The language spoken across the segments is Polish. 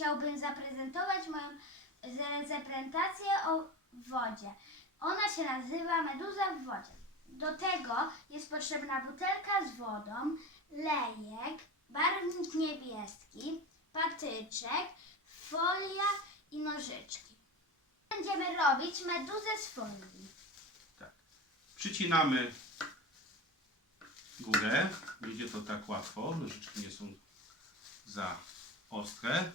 chciałbym zaprezentować moją z- prezentację o wodzie. Ona się nazywa Meduza w wodzie. Do tego jest potrzebna butelka z wodą, lejek, barwnik niebieski, patyczek, folia i nożyczki. Będziemy robić meduzę z folii. Tak. Przycinamy górę. Będzie to tak łatwo. Nożyczki nie są za ostre.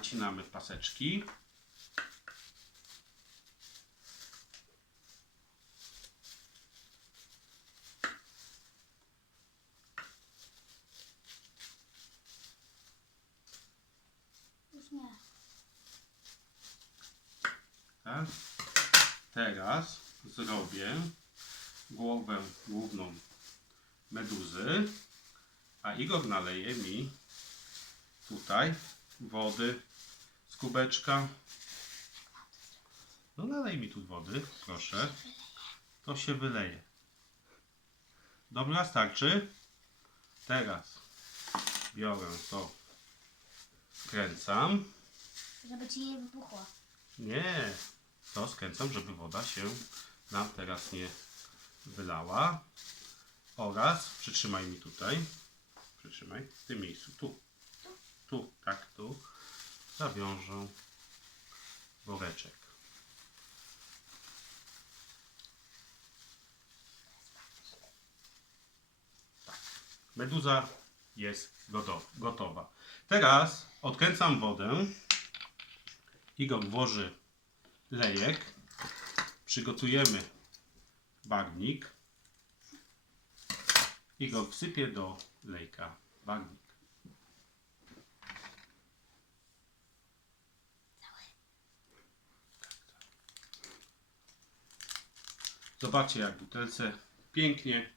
Nacinamy paseczki. Już nie. Tak? Teraz zrobię głowę główną meduzy, a Igor naleje mi tutaj wody z kubeczka. No nalej mi tu wody, proszę. To się wyleje. Dobra, starczy. Teraz biorę to, skręcam. Żeby ci nie wybuchło. Nie, to skręcam, żeby woda się nam teraz nie wylała. Oraz przytrzymaj mi tutaj. Przytrzymaj w tym miejscu. Tu. Tu, tak, tu. Zawiążę woreczek. Tak. Meduza jest gotowa. Teraz odkręcam wodę. Igor włoży lejek. Przygotujemy barwnik. Igor wsypie do lejka barwnik. Zobaczcie jak w butelce pięknie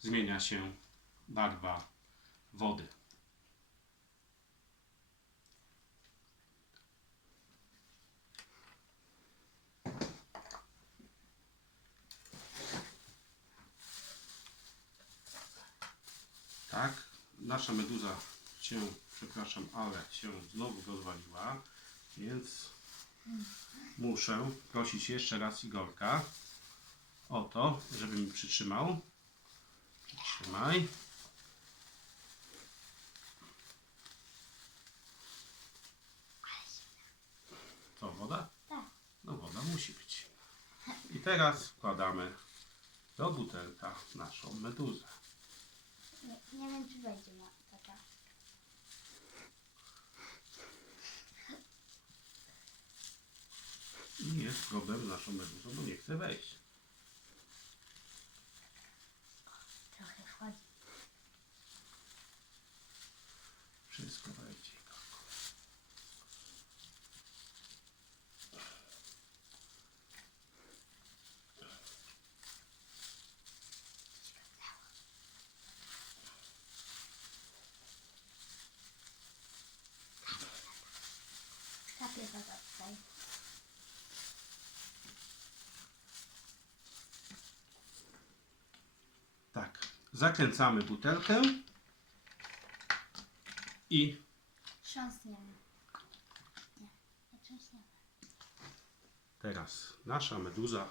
zmienia się barwa wody. Tak, nasza meduza się, przepraszam, ale się znowu rozwaliła, więc muszę prosić jeszcze raz Igorka o to, żeby mi przytrzymał. Przytrzymaj. Co, woda? Tak. No woda musi być. I teraz wkładamy do butelka naszą meduzę. Nie, nie wiem, czy wejdzie na taka. I jest problem z naszą meduzą, bo nie chce wejść. Zakręcamy butelkę i Trząsniemy. Nie, nie trząsniemy. teraz nasza meduza,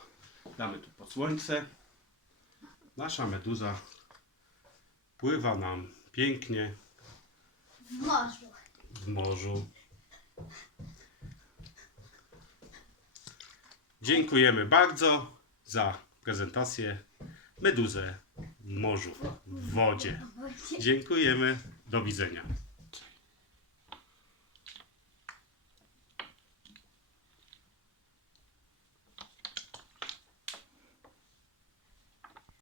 damy tu pod słońce. Nasza meduza pływa nam pięknie W morzu. w morzu. Dziękujemy bardzo za prezentację meduzę morzu, w wodzie. Dziękujemy. Do widzenia.